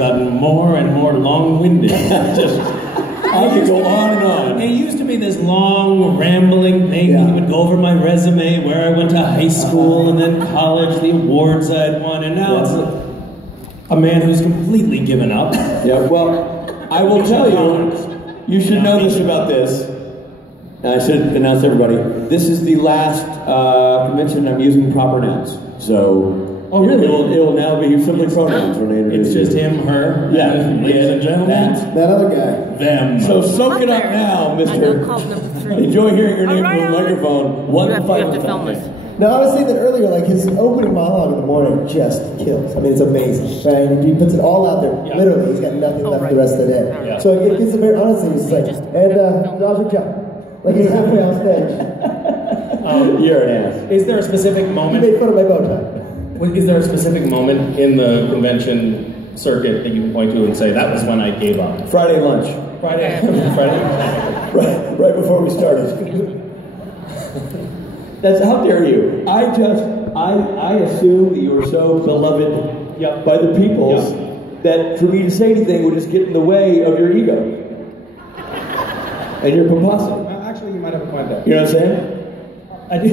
gotten more and more long-winded. I could go on and on. It used to be this long, rambling thing. He would go over my resume, where I went to high school and then college, the awards I'd won, and now it's a man who's completely given up. Yeah, well, I will tell you, you should know this about this. And I should announce to everybody, this is the last convention I'm using proper nouns. So, oh really? It'll now be simply pronouns when I introduce It's just him, her, ladies and gentlemen. That other guy. Them. So soak it up now, mister. Enjoy hearing your name on the microphone. One final time. No, I was saying that earlier, like his opening monologue in the morning just kills. I mean, it's amazing, right? He puts it all out there. Yeah. Literally, he's got nothing left the rest of the day. Yeah. So it gives a very honestly, he's like, and Roger John. Like he's halfway off stage. You're an ass. Is there a specific moment? He made fun of my bow tie. Is there a specific moment in the convention circuit that you can point to and say, that was when I gave up? Friday lunch. Friday? Right before we started. That's, how dare you? I assume that you are so beloved by the peoples that for me to say anything would just get in the way of your ego. And your pomposity. Actually, you might have a point there. You know what I'm saying? I do.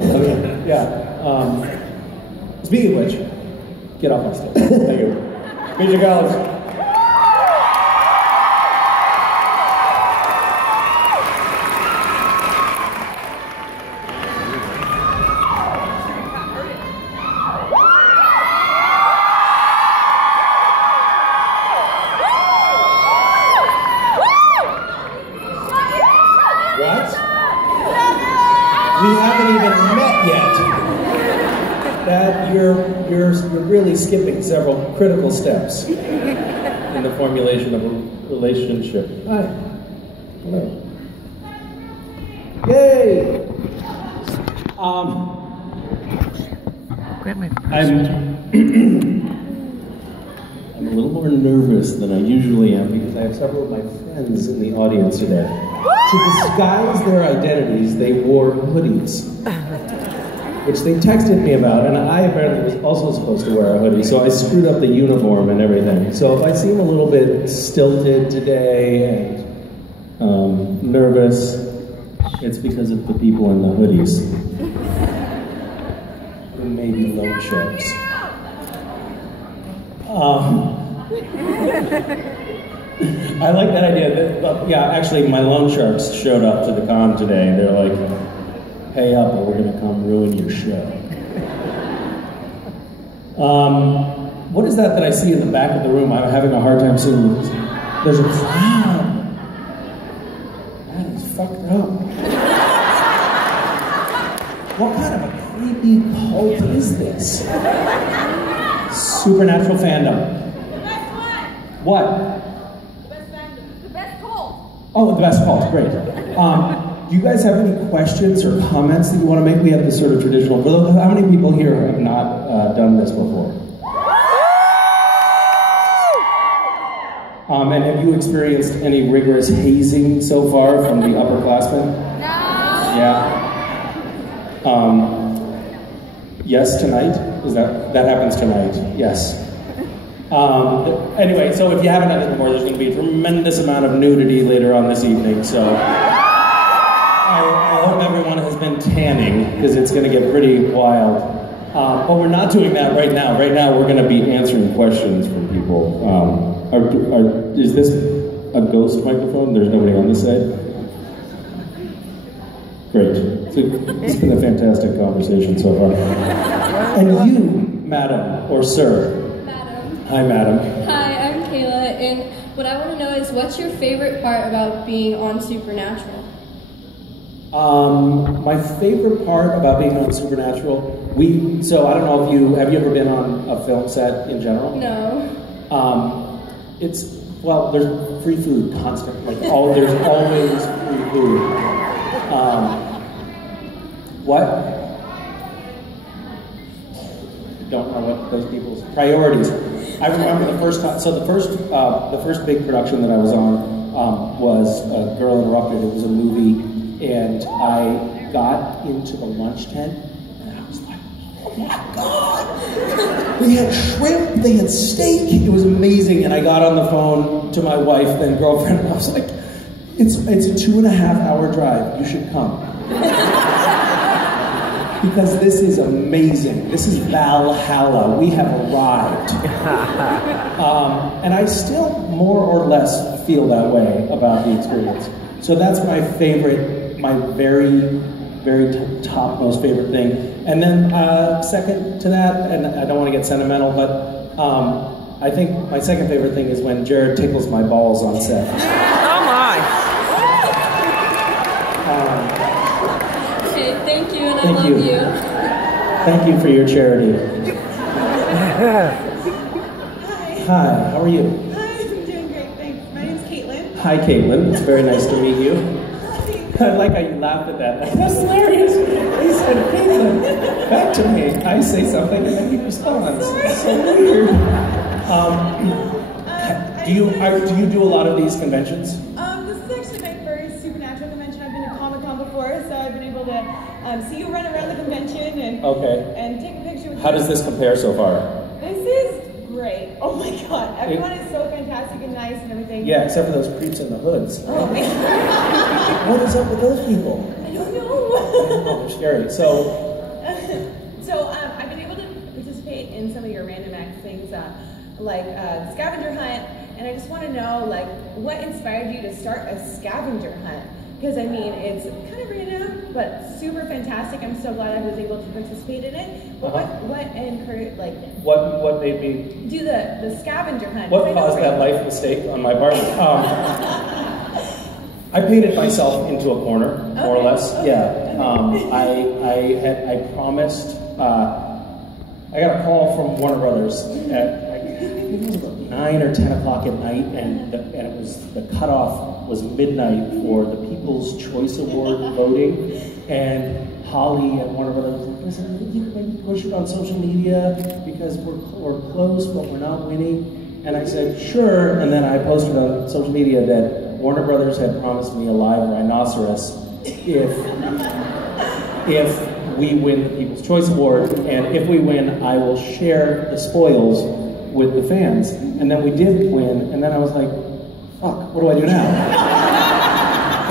Okay. Yeah. Speaking of which, get off my stage. Thank you. Misha Collins. You're really skipping several critical steps in the formulation of a relationship. Hi. Hello. Yay! I'm a little more nervous than I usually am because I have several of my friends in the audience today. To disguise their identities, they wore hoodies, which they texted me about, and I apparently was also supposed to wear a hoodie, so I screwed up the uniform and everything. So if I seem a little bit stilted today and nervous, it's because of the people in the hoodies. Who may be loan sharks. I like that idea. Actually, my loan sharks showed up to the con today. They're like, pay up or we're going to come ruin your show. What is that I see in the back of the room? I'm having a hard time seeing this. There's a clown. That is fucked up. What kind of a creepy cult is this? Supernatural fandom. The best one. What? The best fandom. The best cult. Oh, the best cult. Great. Do you guys have any questions or comments that you want to make? We have this sort of traditional. How many people here have not done this before? And have you experienced any rigorous hazing so far from the upperclassmen? No. Yeah. Yes, tonight? Is that happens tonight? Yes. Anyway, so if you haven't done this before, there's going to be a tremendous amount of nudity later on this evening. So I hope everyone has been tanning because it's going to get pretty wild. But we're not doing that right now. Right now, we're going to be answering questions from people. Is this a ghost microphone? There's nobody on this side? Great. It's been a fantastic conversation so far. And you, madam or sir? Madam. Hi, madam. Hi, I'm Kayla, and what I want to know is, what's your favorite part about being on Supernatural? My favorite part about being on Supernatural, so I don't know if have you ever been on a film set in general? No. There's free food constantly. There's always free food. What? Don't know what those people's priorities. I remember the first time. So the first big production that I was on was Girl Interrupted. It was a movie, and I got into the lunch tent, and I was like, oh my God! They had shrimp, they had steak. It was amazing. amazing. And I got on the phone to my wife, then girlfriend, and I was like, it's a 2.5 hour drive. You should come. Because this is amazing. This is Valhalla. We have arrived. And I still more or less feel that way about the experience. So that's my favorite, my very topmost favorite thing. And then second to that, and I don't want to get sentimental, but I think my second favorite thing is when Jared tickles my balls on set. Oh my! Okay, thank you, and I Thank love you. you. Thank you for your charity. Hi, how are you? Hi, I'm doing great, thanks. My name's Caitlin. Hi, Caitlin. It's very nice to meet you. I like how you laughed at that. That's hilarious. He said, Caitlin, back to me. I say something and then he responds. It's so weird. Do you do a lot of these conventions? This is actually my first Supernatural convention. I've been to Comic-Con before, so I've been able to see you run around the convention and take a picture with you. How does this compare so far? This is great. Oh my god. Everyone is so fantastic and nice and everything. Yeah, except for those creeps in the hoods. Oh my god. What is up with those people? I don't know. Oh, they're scary. So I've been able to participate in some of your random act things, like scavenger hunt, and I just want to know, like, what inspired you to start a scavenger hunt? Because I mean, it's kind of random, but super fantastic. I'm so glad I was able to participate in it. But what encouraged, like, what made me do the scavenger hunt? What caused that life mistake on my part? I painted myself into a corner, more or less. Okay. Yeah. I promised. I got a call from Warner Brothers at I think it was about 9 or 10 o'clock at night, and it was the cutoff was midnight for the People's Choice Award voting, and Holly at Warner Brothers was like, "Listen, you can maybe push it on social media because we're close, but we're not winning." And I said, "Sure." And then I posted on social media that Warner Brothers had promised me a live rhinoceros if we win the People's Choice Award, and if we win, I will share the spoils with the fans. And then we did win, and then I was like, fuck, what do I do now?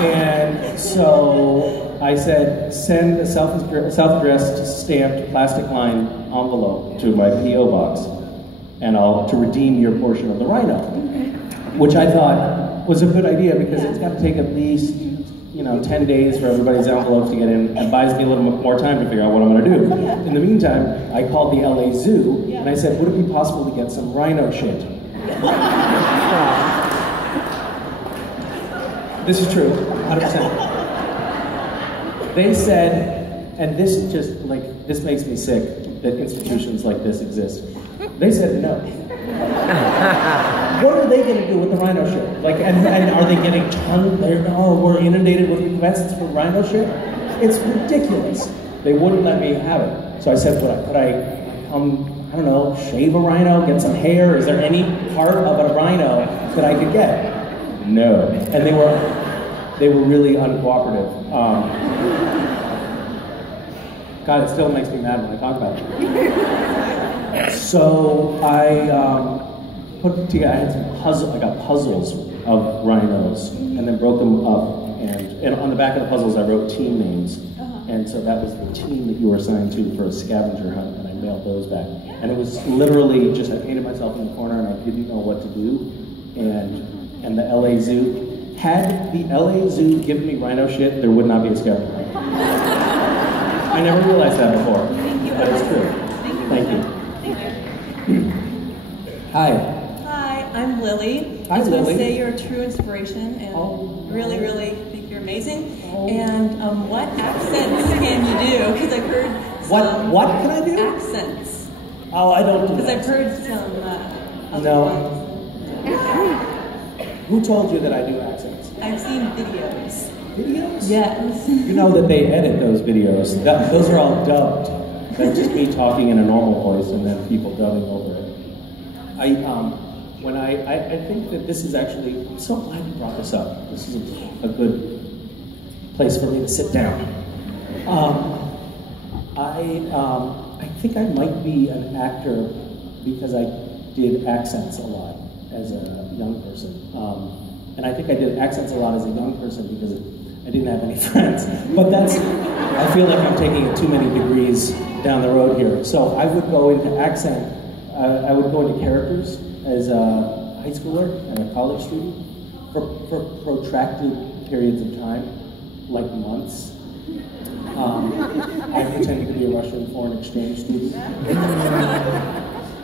And so I said, send a self-addressed stamped plastic lined envelope to my P.O. box, and to redeem your portion of the rhino, which I thought was a good idea because it's got to take at least 10 days for everybody's envelopes to get in. It buys me a little more time to figure out what I'm going to do. In the meantime, I called the LA Zoo and I said, would it be possible to get some rhino shit? This is true, 100%. They said, and this is just like, this makes me sick that institutions like this exist. They said no. What are they going to do with the rhino shit? Like, and are they getting we're inundated with requests for rhino shit? It's ridiculous. They wouldn't let me have it. So I said, could I I don't know, shave a rhino, get some hair? Is there any part of a rhino that I could get? No. And they were really uncooperative. God, it still makes me mad when I talk about it. So I put together, I had I got puzzles of rhinos, and then broke them up, and on the back of the puzzles I wrote team names, and so that was the team that you were assigned to for a scavenger hunt, and I mailed those back. And it was literally just, I painted myself in the corner and I didn't know what to do, and the LA Zoo, had the LA Zoo given me rhino shit, there would not be a scavenger hunt. I never realized that before, but it's true. Thank you. Hi. Hi, I'm Lily. Hi, I just want Lily. to say you're a true inspiration and really, really think you're amazing. And what accents can you do? Because I've heard some What can I do? accents. Oh, I don't do Because that. I've heard some other No. ones. Who told you that I do accents? I've seen videos. Videos? Yes. You know that they edit those videos. Those are all dubbed. That's just me talking in a normal voice and then people dubbing over it. I think that this is actually, I'm so glad you brought this up. This is a good place for me to sit down. I think I might be an actor because I did accents a lot. as a young person. And I think I did accents a lot as a young person because I didn't have any friends. But I feel like I'm taking too many degrees down the road here. So I would go into accent, I would go into characters as a high schooler and a college student for protracted periods of time, like months. I pretended to be a Russian foreign exchange student.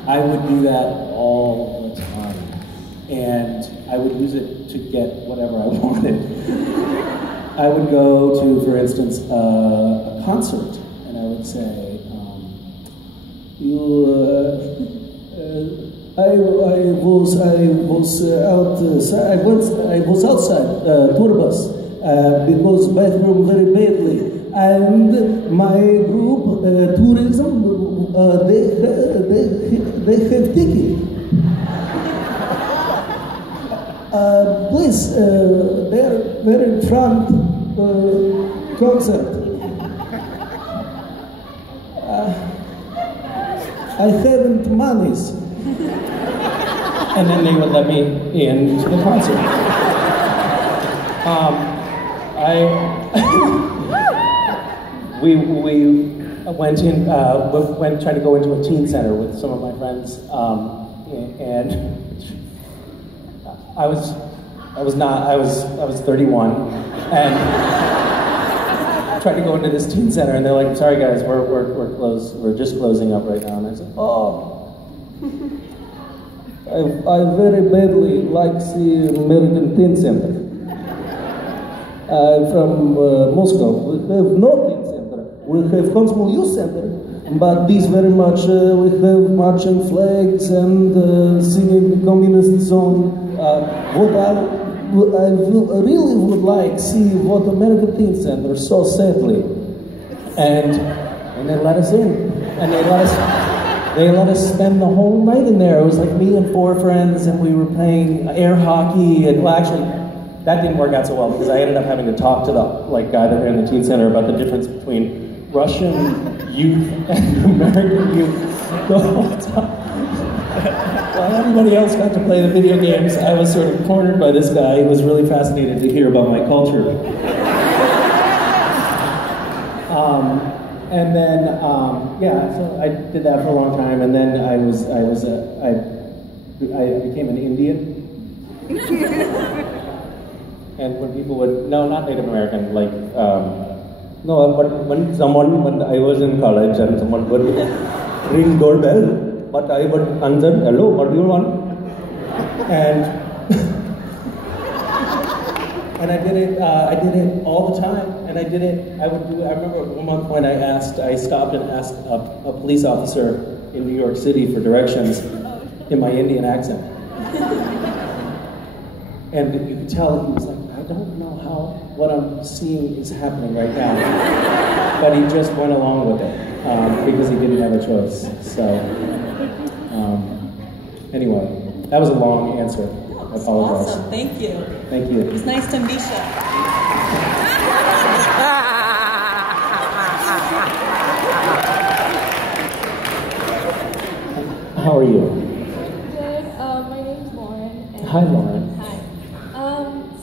I would do that all the time. And I would use it to get whatever I wanted. I would go to, for instance, a concert, and I would say, I was outside tour bus because bathroom very badly, and my group tourism they have ticket. Please, they're very front concert. I haven't monies. And then they would let me in to the concert. We went in, tried to go into a teen center with some of my friends, and I was 31, and tried to go into this teen center, and they're like, "Sorry guys, we're closed. We're just closing up right now." And I said, "Oh, I very badly like the American Teen Center. I'm from Moscow. We have no teen center. We have Consumal Youth Center, but this very much we have marching flags and singing the communist song. What I really would like see what American Teen Center so sadly." And they let us in, and they let us spend the whole night in there. It was like me and 4 friends, and we were playing air hockey. And well, actually, that didn't work out so well because I ended up having to talk to the guy that ran the teen center about the difference between Russian youth and American youth the whole time. While everybody else got to play the video games, I was sort of cornered by this guy who was really fascinated to hear about my culture. And then, so I did that for a long time, and then I became an Indian. And when people would, no, not Native American, no, but when I was in college and someone would ring doorbell, but I would answer, "Hello, what do you want?" And I did it all the time, and I remember at one point I stopped and asked a police officer in New York City for directions in my Indian accent. And you could tell he was like, "I don't know what I'm seeing is happening right now." But he just went along with it, because he didn't have a choice. So, anyway, that was a long answer. I apologize. Awesome, thank you. Thank you. It was nice to meet you. How are you? Good. My name's Lauren. Hi, Lauren. Hi.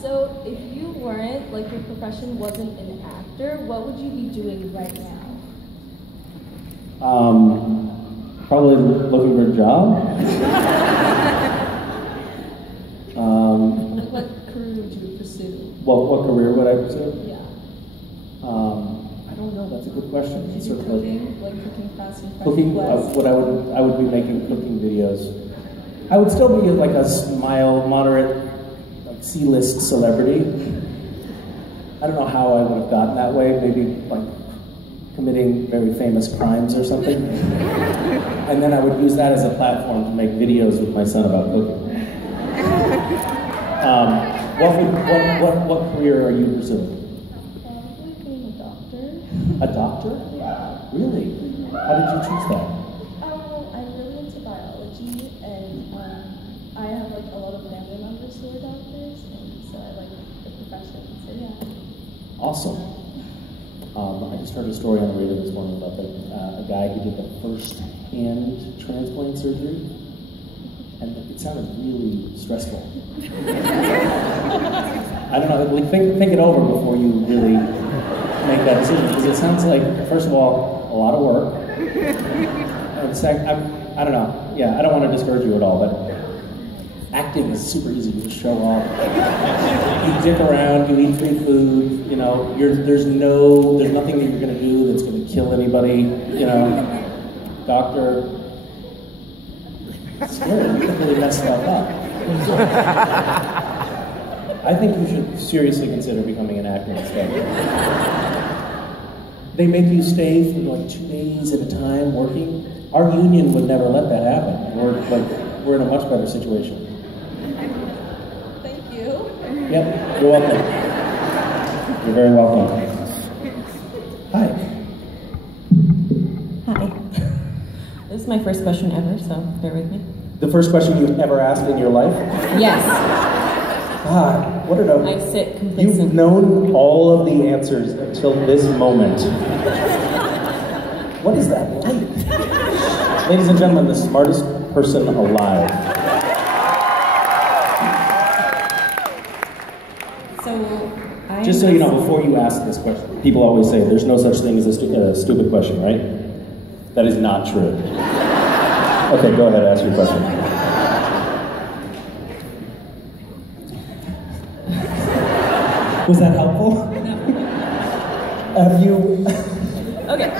So if you weren't, your profession wasn't an actor, what would you be doing right now? Probably looking for a job. What career would you pursue? What career would I pursue? Yeah. I don't know. That's a good question. Maybe Sort of cooking, cooking fast and fresh. Cooking. I would be making cooking videos. I would still be like a moderate, C-list celebrity. I don't know how I would have gotten that way. Maybe committing very famous crimes or something. And then I would use that as a platform to make videos with my son about cooking. What career are you pursuing? Probably being a doctor. A doctor? Yeah. Really? How did you choose that? I'm really into biology, and I have a lot of family members who are doctors, and so I like the profession. So yeah. Awesome. I just heard a story on the radio this morning about a guy who did the first hand transplant surgery, and it sounded really stressful. I don't know, like, think it over before you really make that decision, because it sounds like, first of all, a lot of work, and second, I don't know, yeah, I don't want to discourage you at all, but acting is super easy. You just show up, you dick around, you eat free food, you know, there's nothing that you're going to do that's going to kill anybody, you know. Doctor, it's scary, you can really mess stuff up. I think you should seriously consider becoming an actor instead. They make you stay for like 2 days at a time working. Our union would never let that happen. We're in a much better situation. Thank you. Yep, you're welcome. You're very welcome. Hi. Hi. This is my first question ever, so bear with me. The first question you've ever asked in your life? Yes. God, what did I sit complacent. You've known all of the answers until this moment. What is that like? Ladies and gentlemen, the smartest person alive. Just so you know, before you ask this question, people always say there's no such thing as a stupid question, right? That is not true. Okay, go ahead, ask your question. Was that helpful? Have you... Okay,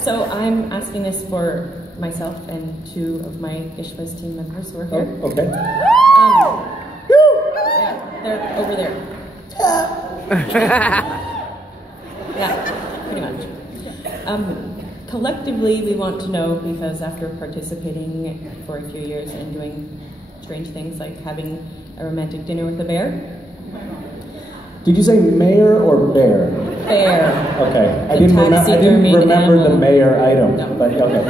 so I'm asking this for myself and 2 of my Gishwas team members who are here. Oh, okay. Yeah, they're over there. Yeah, pretty much. Collectively, we want to know, because after participating for a few years and doing strange things like having a romantic dinner with a bear. Did you say mayor or bear? Bear. Okay, I didn't remember the mayor item, no. But okay.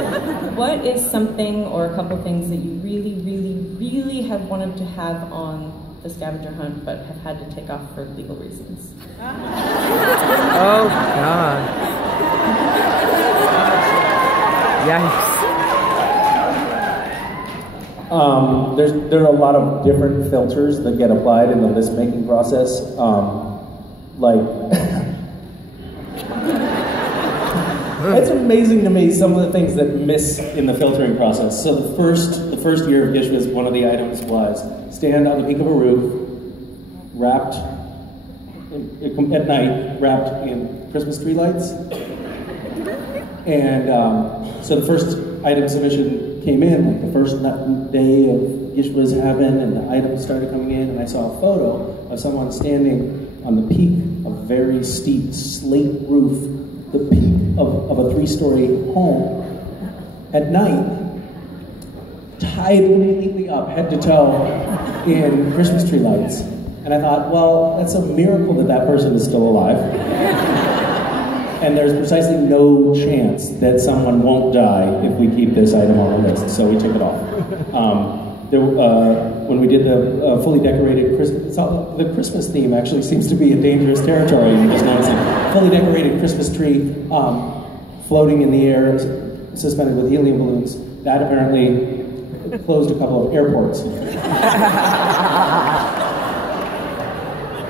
What is something or a couple things that you really, really, really have wanted to have on the scavenger hunt, but have had to take off for legal reasons? Oh, God. Yikes. There are a lot of different filters that get applied in the list making process. It's amazing to me some of the things that miss in the filtering process. So the first year of Gishwas, one of the items was stand on the peak of a roof, wrapped at night, wrapped in Christmas tree lights. And so the first item submission came in, like the first day of Gishwas happened, and the items started coming in, and I saw a photo of someone standing on the peak of a very steep slate roof, the peak of a 3-story home at night, tied completely up, head to toe, in Christmas tree lights. And I thought, well, that's a miracle that that person is still alive. And there's precisely no chance that someone won't die if we keep this item on the list, so we took it off. When we did the fully decorated Christmas, the Christmas theme actually seems to be a dangerous territory. I'm just noticing. Fully decorated Christmas tree floating in the air, suspended with helium balloons. That apparently closed a couple of airports.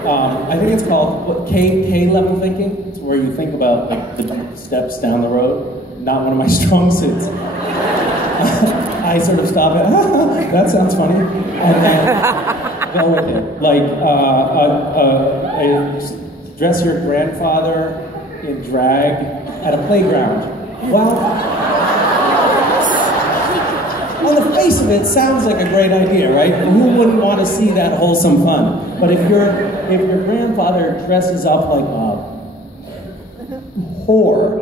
I think it's called K level thinking. It's where you think about like the steps down the road. Not one of my strong suits. I sort of stop it. That sounds funny, and then go with it. Like dress your grandfather in drag at a playground. Well, on the face of it, sounds like a great idea, right? Who wouldn't want to see that wholesome fun? But if your grandfather dresses up like a whore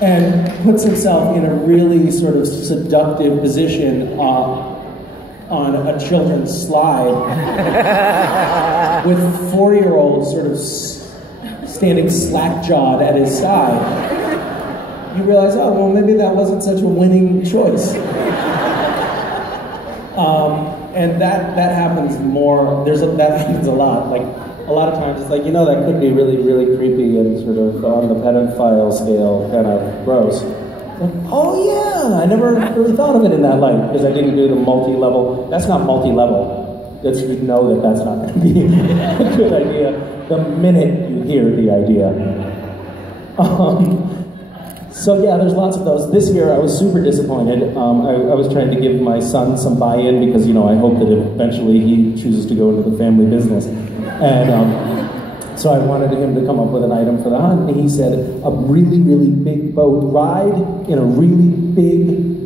and puts himself in a really sort of seductive position on a children's slide with 4-year-olds sort of standing slack-jawed at his side, you realize, oh, well, maybe that wasn't such a winning choice. And that happens more, that happens a lot. Like, a lot of times it's like, you know, that could be really, really creepy and sort of on the pedophile scale kind of gross. Like, oh yeah, I never really thought of it in that light because I didn't do the multi-level. That's not multi-level. That's, you know that that's not going to be a good idea the minute you hear the idea. So yeah, there's lots of those. This year I was super disappointed. I was trying to give my son some buy-in because, you know, I hope that eventually he chooses to go into the family business. And so I wanted him to come up with an item for the hunt, and he said, a really, really big boat ride in a really big